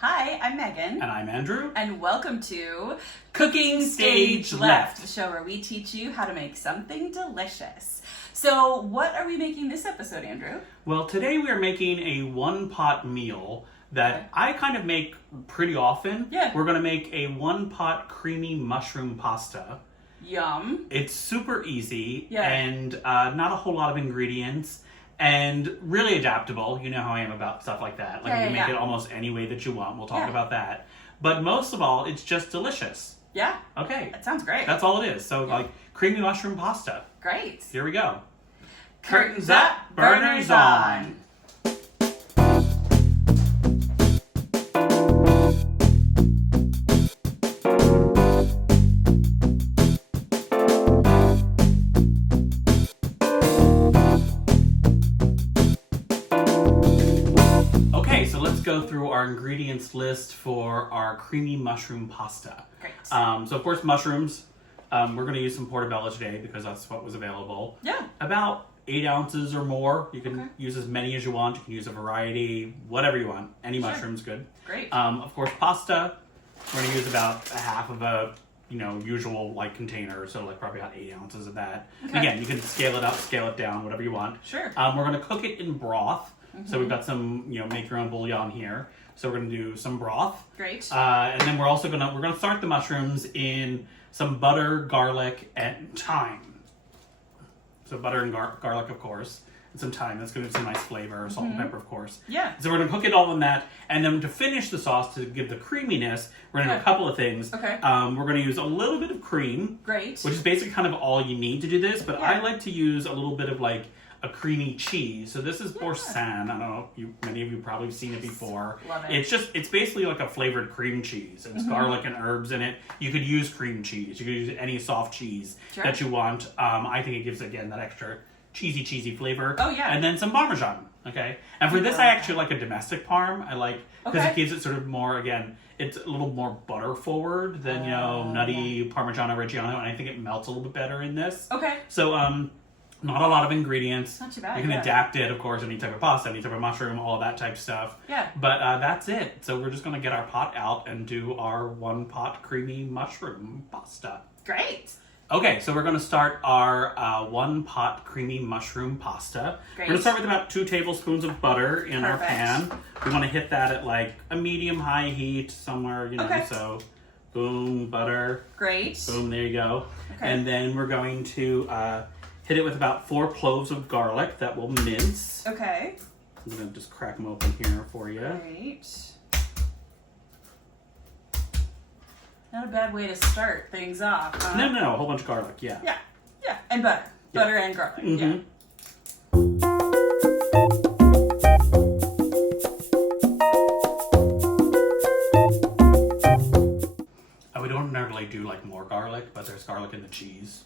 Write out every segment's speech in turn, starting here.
Hi, I'm Megan. And I'm Andrew. And welcome to Cooking Stage Left, the show where we teach you how to make something delicious. So, what are we making this episode, Andrew? Well, today we are making a one-pot meal that I kind of make pretty often. Yeah. We're going to make a one-pot creamy mushroom pasta. Yum. It's super easy Yeah. and not a whole lot of ingredients. And really adaptable. You know how I am about stuff like that. Like you can make it almost any way that you want. We'll talk about that. But most of all, it's just delicious. Yeah. Okay. That sounds great. That's all it is. So like creamy mushroom pasta. Great. Here we go. Curtains up, burners on. Go through our ingredients list for our creamy mushroom pasta. Great. So of course mushrooms. We're going to use some portobello today because that's what was available. Yeah. About 8 ounces or more. You can use as many as you want. You can use a variety, whatever you want. Any mushroom's good. Great. Of course pasta. We're going to use about a half of a usual like container, so like probably about 8 ounces of that. Okay. Again, you can scale it up, scale it down, whatever you want. Sure. We're going to cook it in broth. So we've got some, make your own bouillon here. So we're going to do some broth. Great. And then we're also going to start the mushrooms in some butter, garlic, and thyme. So butter and garlic, of course, and some thyme. That's going to give some nice flavor, salt and pepper, of course. Yeah. So we're going to cook it all in that. And then to finish the sauce, to give the creaminess, we're going to do a couple of things. Okay. We're going to use a little bit of cream. Great. Which is basically kind of all you need to do this. But Yeah. I like to use a little bit of like a creamy cheese. So this is Boursin. I don't know if many of you probably have seen it before. Love it. It's basically like a flavored cream cheese. It's garlic and herbs in it. You could use cream cheese. You could use any soft cheese that you want. I think it gives, again, that extra cheesy flavor. Oh, yeah. And then some Parmesan. Okay. And for this, I actually like a domestic Parm. I like, because it gives it sort of more, again, it's a little more butter forward than, nutty Parmigiano Reggiano. And I think it melts a little bit better in this. Okay. So, not a lot of ingredients. Not too bad. You can adapt it, of course, any type of pasta, any type of mushroom, all of that type of stuff. Yeah. But that's it. So we're just going to get our pot out and do our one-pot creamy mushroom pasta. Great. Okay, so we're going to start our one-pot creamy mushroom pasta. Great. We're going to start with about 2 tablespoons of butter in our pan. We want to hit that at like a medium-high heat somewhere, so boom, butter. Great. Boom, there you go. Okay. And then we're going to hit it with about 4 cloves of garlic that we'll mince. Okay. I'm going to just crack them open here for you. Great. Not a bad way to start things off, huh? No, a whole bunch of garlic, yeah. Yeah, and butter. Yeah. Butter and garlic, Mm-hmm. We don't normally do like more garlic, but there's garlic in the cheese.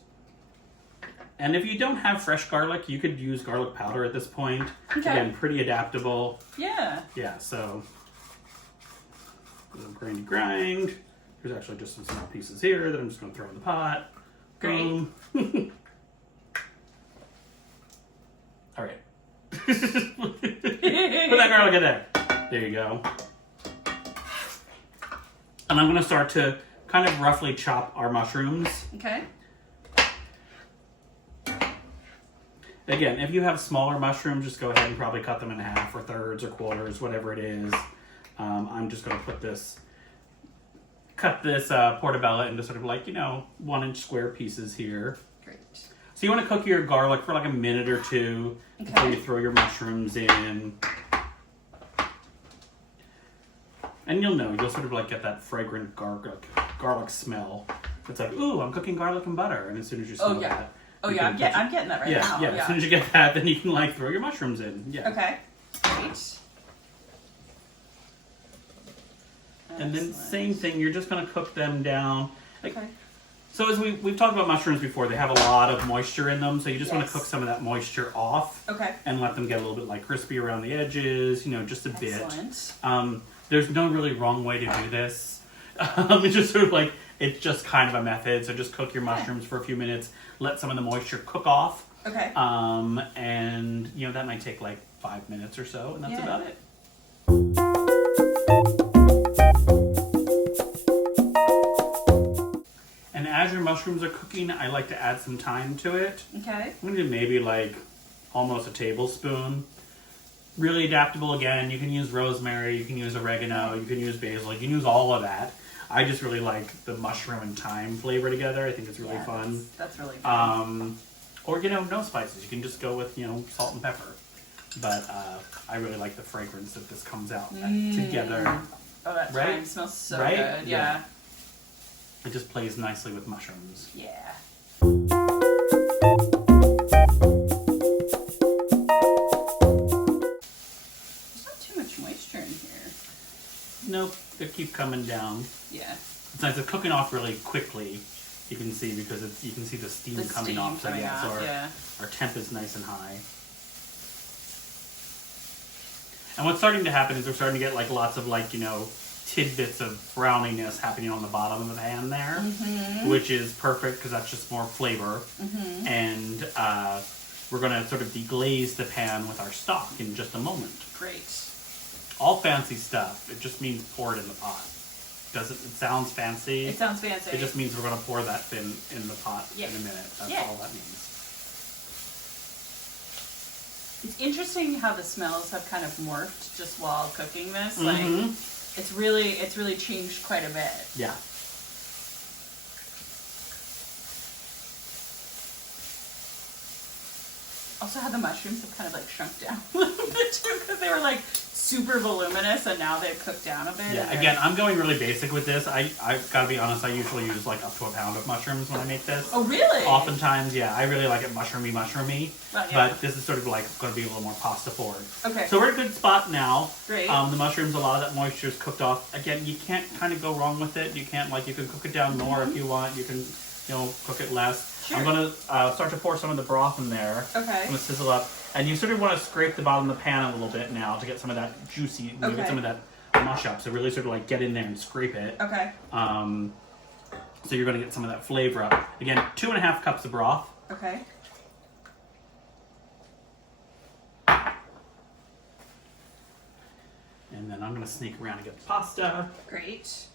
And if you don't have fresh garlic, you could use garlic powder at this point. Okay. Again, pretty adaptable. Yeah. Yeah, so a little grind. There's actually just some small pieces here that I'm just going to throw in the pot. Great. Boom. All right. Put that garlic in there. There you go. And I'm going to start to kind of roughly chop our mushrooms. Okay. Again, if you have smaller mushrooms, just go ahead and probably cut them in half or thirds or quarters, whatever it is. I'm just going to cut this portobello into sort of like, 1-inch square pieces here. Great. So you want to cook your garlic for like a minute or 2 before you throw your mushrooms in. And you'll sort of like get that fragrant garlic smell. It's like, ooh, I'm cooking garlic and butter. And as soon as you smell that. I'm getting that right now. Yeah, as soon as you get that, then you can like throw your mushrooms in. Yeah. Okay. Great. And then same thing, you're just going to cook them down. Okay. So as we've talked about mushrooms before, they have a lot of moisture in them, so you just want to cook some of that moisture off. Okay. And let them get a little bit like crispy around the edges, just a bit. Excellent. There's no really wrong way to do this. It's just sort of like, it's just kind of a method. So just cook your mushrooms for a few minutes, let some of the moisture cook off. Okay. And that might take like 5 minutes or so, and that's about it. mushrooms are cooking, I like to add some thyme to it. Okay. I'm gonna do maybe like almost a tablespoon. Really adaptable again. You can use rosemary, you can use oregano, you can use basil, you can use all of that. I just really like the mushroom and thyme flavor together. I think it's really fun. That's really good. Or, no spices. You can just go with, salt and pepper. But I really like the fragrance that this comes out together. Oh, that right? thyme smells so right? good. Yeah. It just plays nicely with mushrooms. Yeah. There's not too much moisture in here. Nope, they keep coming down. Yeah. It's nice. It's cooking off really quickly. You can see because you can see the steam coming off. So our temp is nice and high. And what's starting to happen is we're starting to get like lots of tidbits of browniness happening on the bottom of the pan there, which is perfect because that's just more flavor. And we're going to sort of deglaze the pan with our stock in just a moment. Great. All fancy stuff. It just means pour it in the pot. It sounds fancy. It sounds fancy. It just means we're going to pour that thing in the pot in a minute. That's all that means. It's interesting how the smells have kind of morphed just while cooking this. Like, it's really changed quite a bit. Yeah. Also, how the mushrooms have kind of like shrunk down a little bit too, because they were like super voluminous and now they've cooked down a bit. Yeah, again, I'm going really basic with this. I've got to be honest, I usually use like up to a pound of mushrooms when I make this. Oh, really? Oftentimes, yeah, I really like it mushroomy. Well, But this is sort of like going to be a little more pasta forward. Okay. So we're at a good spot now. Great. The mushrooms, a lot of that moisture is cooked off. Again, you can't kind of go wrong with it. You can't you can cook it down more if you want. You can, cook it less. Sure. I'm going to start to pour some of the broth in there. Okay. I'm going to sizzle up. And you sort of want to scrape the bottom of the pan a little bit now to get some of that juicy, get some of that mush up. So really sort of like get in there and scrape it. Okay. So you're going to get some of that flavor up. Again, 2.5 cups of broth. Okay. And then I'm going to sneak around and get the pasta. Great.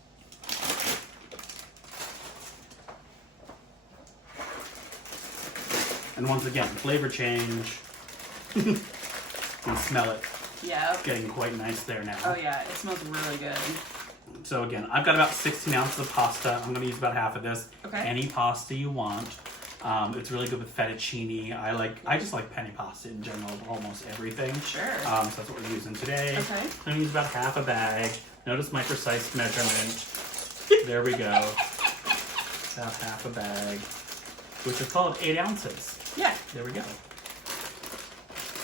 And once again, flavor change. You can smell it. Yeah. It's getting quite nice there now. Oh yeah, it smells really good. So again, I've got about 16 ounces of pasta. I'm going to use about half of this. Okay. Any pasta you want. It's really good with fettuccine. I just like penne pasta in general, almost everything. Sure. So that's what we're using today. Okay. I'm going to use about half a bag. Notice my precise measurement. There we go. About half a bag, which is called 8 ounces. Yeah. There we go.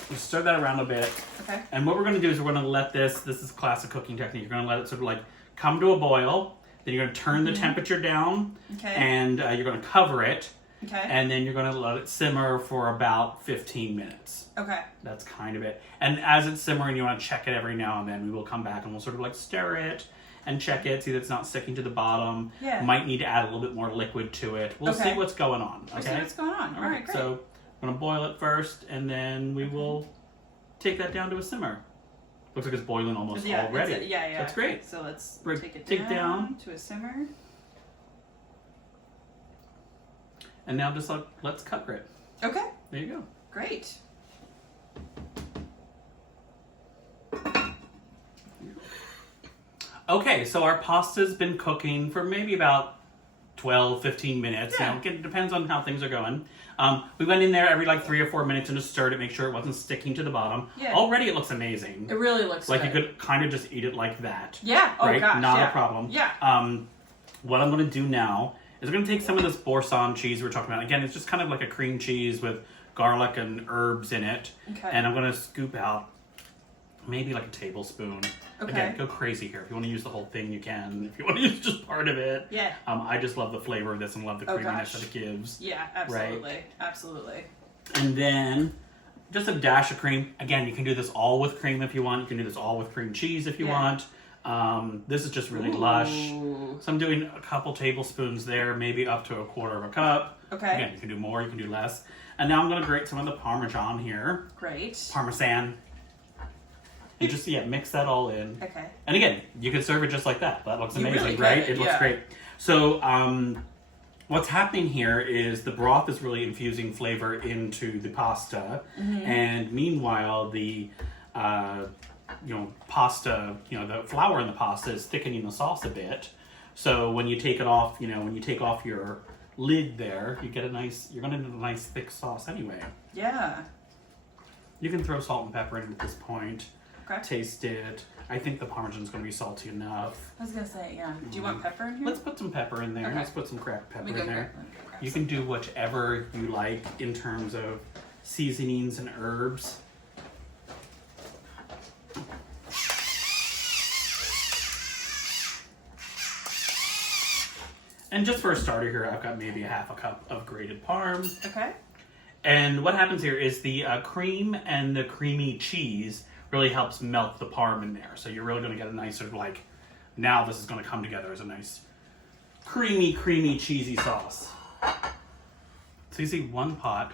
You stir that around a bit. Okay. And what we're going to do is we're going to let this is classic cooking technique, you're going to let it sort of like come to a boil. Then you're going to turn the temperature down. Okay. And you're going to cover it. Okay. And then you're going to let it simmer for about 15 minutes. Okay. That's kind of it. And as it's simmering, you want to check it every now and then. We will come back and we'll sort of like stir it and check it, see that it's not sticking to the bottom. Yeah. Might need to add a little bit more liquid to it. We'll see what's going on. Okay. We'll see what's going on. All right, great. So I'm going to boil it first, and then we will take that down to a simmer. Looks like it's boiling almost already. Yeah. That's great. So let's take it down to a simmer. And now just let's cover it. Okay. There you go. Great. Okay, so our pasta's been cooking for maybe about 12, 15 minutes. Yeah. It depends on how things are going. We went in there every 3 or 4 minutes and just stirred it, make sure it wasn't sticking to the bottom. Yeah. Already it looks amazing. It really looks like good. you could kind of just eat it like that. Yeah. Oh right? gosh. Not a problem. Yeah. What I'm going to do now is we're going to take some of this Boursin cheese we were talking about. Again, it's just kind of like a cream cheese with garlic and herbs in it. Okay. And I'm going to scoop out maybe like a tablespoon. Okay. Again, go crazy here. If you want to use the whole thing, you can. If you want to use just part of it. Yeah. I just love the flavor of this and love the creaminess that it gives. Yeah, absolutely. Right? Absolutely. And then just a dash of cream. Again, you can do this all with cream if you want. You can do this all with cream cheese if you want. This is just really lush. So I'm doing a couple tablespoons there, maybe up to a quarter of a cup. Okay. Again, you can do more, you can do less. And now I'm going to grate some of the Parmesan here. Great. Parmesan. And just, mix that all in. Okay. And again, you can serve it just like that. That looks amazing, really right? could, It looks great. So what's happening here is the broth is really infusing flavor into the pasta, and meanwhile the pasta, the flour in the pasta is thickening the sauce a bit. So when you take it off, when you take off your lid there, you're gonna need a nice thick sauce anyway. Yeah. You can throw salt and pepper in at this point. Okay. Taste it. I think the Parmesan's gonna be salty enough. I was gonna say, yeah. Do you want pepper in here? Let's put some pepper in there. Okay. Let's put some cracked pepper Let me in go there. grab You some. can do whichever you like in terms of seasonings and herbs. And just for a starter here, I've got maybe a half a cup of grated parm. Okay. And what happens here is the cream and the creamy cheese really helps melt the parm in there. So you're really going to get a nice sort of like, now this is going to come together as a nice creamy, cheesy sauce. So you see one pot,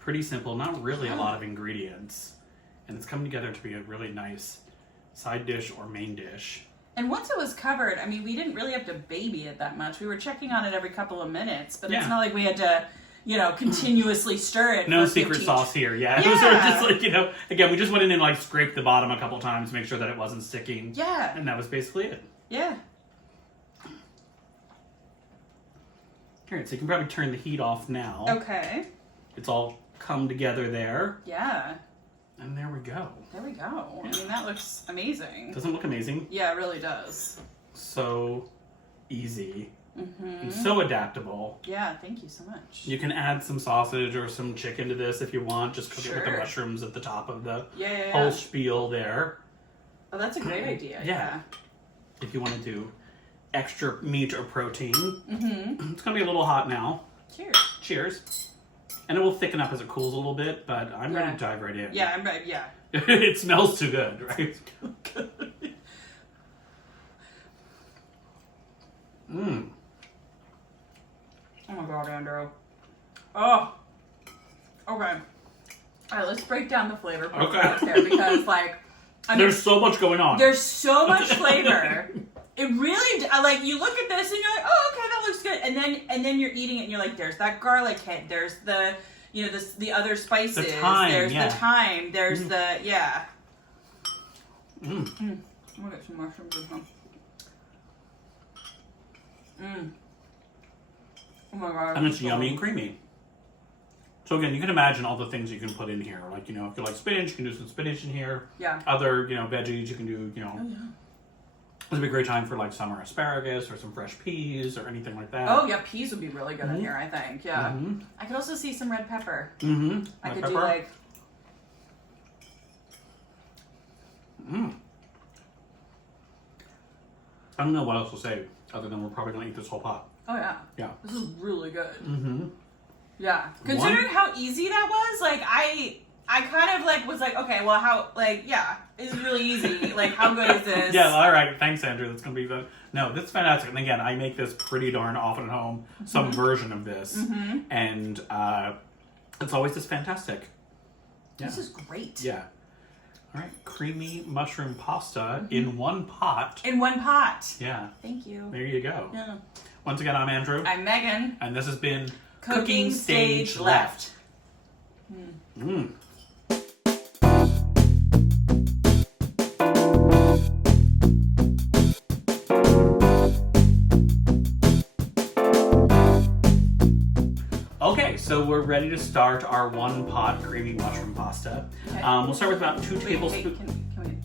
pretty simple, not really a lot of ingredients. And it's coming together to be a really nice side dish or main dish. And once it was covered, I mean, we didn't really have to baby it that much. We were checking on it every couple of minutes, but it's not like we had to, continuously stir it. No secret sauce here, yeah. It was sort of just like, again, we just went in and like scraped the bottom a couple times to make sure that it wasn't sticking. Yeah. And that was basically it. Yeah. Alright, so you can probably turn the heat off now. Okay. It's all come together there. Yeah. And there we go. There we go. I mean, that looks amazing. Doesn't it look amazing? Yeah, it really does. So easy. And so adaptable. Yeah, thank you so much. You can add some sausage or some chicken to this if you want. Just cook it with the mushrooms at the top of the whole spiel there. Oh, that's a great idea. Yeah. If you want to do extra meat or protein. It's going to be a little hot now. Cheers. Cheers. And it will thicken up as it cools a little bit, but I'm ready to dive right in. Yeah, I'm ready. Yeah. It smells too good, right? Mmm. Oh my god, Andrew. Oh. Okay. All right, let's break down the flavor profiles here because, there's so much going on. There's so much flavor. It really, you look at this and you're like, oh, okay, that looks good, and then you're eating it and you're like, there's that garlic hit, there's the, the other spices, the thyme, there's the thyme, there's the, Mm. I'm gonna get some mushrooms or something. Oh my god. And it's yummy and creamy. So again, you can imagine all the things you can put in here. Like, if you like spinach, you can do some spinach in here. Yeah. Other, veggies you can do, This would be a great time for summer asparagus or some fresh peas or anything like that. Oh yeah, peas would be really good in here, I think. Yeah. I could also see some red pepper. I could do I don't know what else to say other than we're probably going to eat this whole pot. Oh yeah. Yeah. This is really good. Yeah. Considering how easy that was, I kind of was like, okay, well, how, this is really easy. How good is this? Yeah, all right. Thanks, Andrew. That's going to be good. No, this is fantastic. And again, I make this pretty darn often at home, some version of this. And it's always just fantastic. Yeah. This is great. Yeah. All right. Creamy mushroom pasta in one pot. In one pot. Yeah. Thank you. There you go. Yeah. Once again, I'm Andrew. I'm Megan. And this has been Cooking Stage Left. Okay, so we're ready to start our one pot creamy mushroom pasta. Okay. We'll start with about 2 tablespoons. Can we